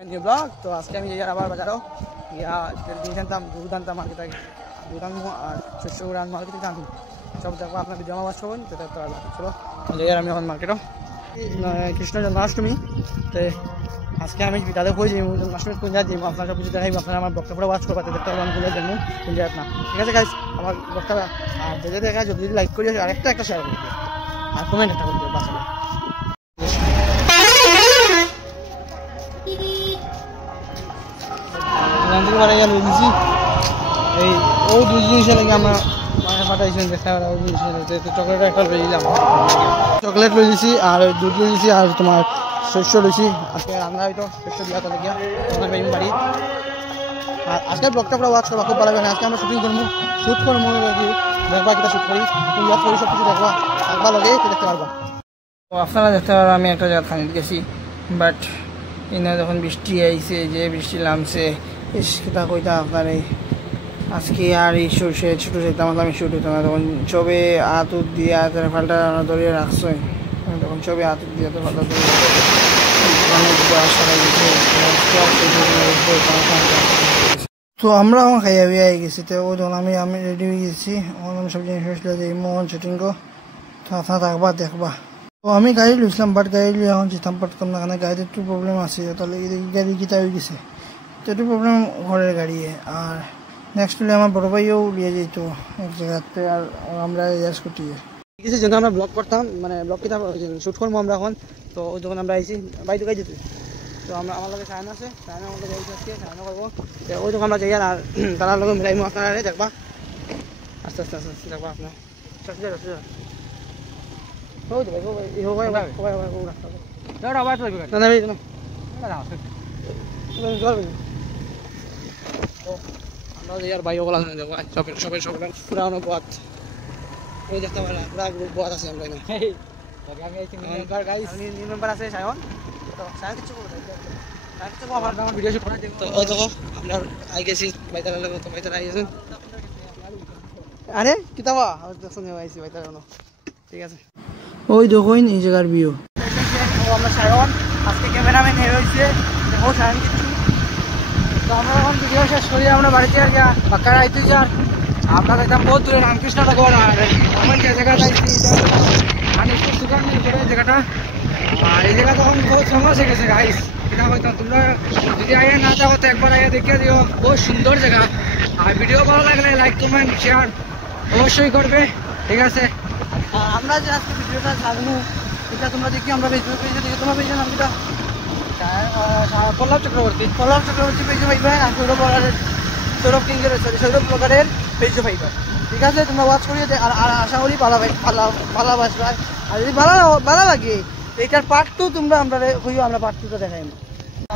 New vlog, তো আজকে আমি যাই আবার বাজারও ইয়া জিনিস আনতাম, দুধ আনতাম মার্কেট থেকে, দুধ আনবো আর শস্য গুঁড়ো আনবো মার্কেট থেকে আনবো সব দেখবো আপনার ভিডিও আমার সবাই তো দেখতে পারবো। চলো যাই আমি এখন মার্কেটও কৃষ্ণ জন্মাষ্টমী, তো আজকে আমি তাদের কই যাই জন্মাষ্টমী কোন জায়গায় যাবো আপনার সব কিছু দেখাইবো, আপনারা আমার বক্তব্য ওয়াচ করতে দেখতে পারবো আমি কোন জায়গায় যাবো কোন জায়গায় না। ঠিক আছে গাইস, আমার বক্তব্য আর যদি দেখা যদি লাইক করে আর একটা শেয়ার করবে আর কমেন্ট একটা করবে বাস। এই ও দুই জিনিসের লাগে আমরা পাঠাইছেন দেখা ওই জিনিসের চকলেট একটা লই দিলাম, চকলেট লই দিছি আর ওই দুধ লই দিছি আর তোমার শস্য লইছি। আজকে রান্না হয়তো শস্য দিয়া তো লাগিয়া তোমার বেরিয়ে বাড়ি। আর আজকের ব্লগটা পুরো ওয়াচ করবা, খুব ভালো লাগবে। আজকে আমরা শুটিং করবো দেখবা কিটা শুট করি ইয়াদ করি সব কিছু দেখবা দেখবা লগে দেখতে পারবা। তো আপনারা দেখতে পারবা আমি একটা জায়গা খানিত গেছি, বাট এনে যখন বৃষ্টি আইছে যে বৃষ্টি নামছে কিতা কইতা আপনার এই আজকে আর এই সরষে ছোটো যেতাম আমি শুট হইতাম না, তখন ছবে হাত উত দিয়ে হাতের ফালটা ধরিয়ে রাখছো, তখন ছবে হাত উত দিয়ে ফালটা ধরিয়ে তো আমরা এখন খাইয়া বিয়ে গেছি। তো ওই যখন আমি রেডি হয়ে গেছি আমি সব জিনিস যে মোহন শুটিং তো আপনার থাকবা দেখবা। তো আমি গাড়ি লইছিলাম, বাট গাড়ি লিয়ে এখন যেতাম পারতাম না, কারণ গাড়িতে একটু প্রবলেম আছে, তাহলে গাড়ি গীতা হয়ে গেছে তো একটু প্রবলেম ঘরের গাড়ি। আর নেক্সট হলে আমার বড় ভাইও লিয়ে যেত এক জায়গাতে, আর আমরা রেস করতে গেছি যখন আমরা ব্লগ করতাম, মানে ব্লগ কিতাব শ্যুট করবো আমরা এখন। তো ওই যখন আমরা আইছি বাই দোকাই যেতে, তো আমরা আমার লগে সায়ন আছে, সায়নের মধ্যে যাইছি আজকে সায়ন করবো। তো ওই যখন আমরা যাই আর তার লগে মিলাইমো আপনারা দেখবা আস্তে আস্তে আস্তে আস্তে দেখবা আপনার আরে কিতাবা ঠিক আছে। ওই দেখুন এই জায়গার ভিউ, আমরা সায়ন আজকে ক্যামেরাম্যান হয়েছে দেখো সায়ন কিছু। তো আমরা এখন ভিডিও শেষ করি আমরা বাড়িতে আর গিয়া বাক্কার আইতে যার আমরা দেখতাম বহুত দূরে রামকৃষ্ণ নগর আর আমার যে জায়গাটা জায়গাটা আর এই জায়গা তখন বহুত ফেমাস হয়ে গেছে গাইস। এটা হয়তো তোমরা যদি আইয়া না যাও তো একবার আইয়া দেখিয়ে দিও, বহুত সুন্দর জায়গা। আর ভিডিও ভালো লাগলে লাইক কমেন্ট শেয়ার অবশ্যই করবে, ঠিক আছে। আর আমরা যে আজকে ভিডিওটা ছাড়বো এটা তোমরা দেখি আমরা ফেসবুক পেজে দেখি, তোমার পেজের নাম কিটা পল্লব চক্রবর্তী পেজে পাইবে, আর সৌরভ কিংয়ের সৌরভ ব্লগারের পেজে পাইবে, ঠিক আছে। তোমরা ওয়াচ করিয়ে আর আশা করি ভালোবাসবে। আর যদি ভালো লাগে এইটার পার্ট 2 তোমরা আমরা পার্ট 2টা দেখাই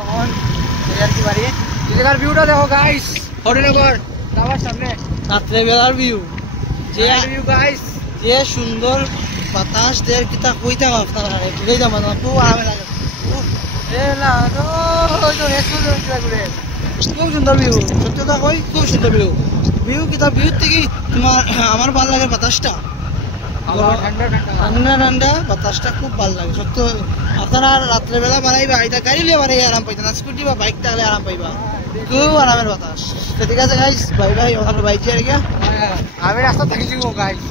এখন আর কি বাড়ি এই জায়গার ভিউটা দেখো গাইস, হরিনগর যাওয়ার সামনে রাত্রে বেলার ভিউ গাইস, যে সুন্দর বাতাস দের কিতা কইতাম আপনারা বুঝাই যাবেন না, খুব আরামে লাগে, খুব সুন্দর ভিউ। সত্যি কথা কই খুব সুন্দর ভিউ কিতা ভিউ থেকে তোমার আমার ভালো লাগে বাতাসটা, ঠান্ডা ঠান্ডা বাতাসটা খুব ভালো লাগে সত্যি। আপনারা রাত্রেবেলা বাড়াইবা এটা গাড়ি নিয়ে বাড়াই আরাম পাইতা না, স্কুটি বা বাইক থাকলে আরাম পাইবা, খুব আরামের বাতাস। ঠিক আছে গাইস, বাই বাই। আমরা বাইক দিয়ে আমি রাস্তা থাকি গাইস।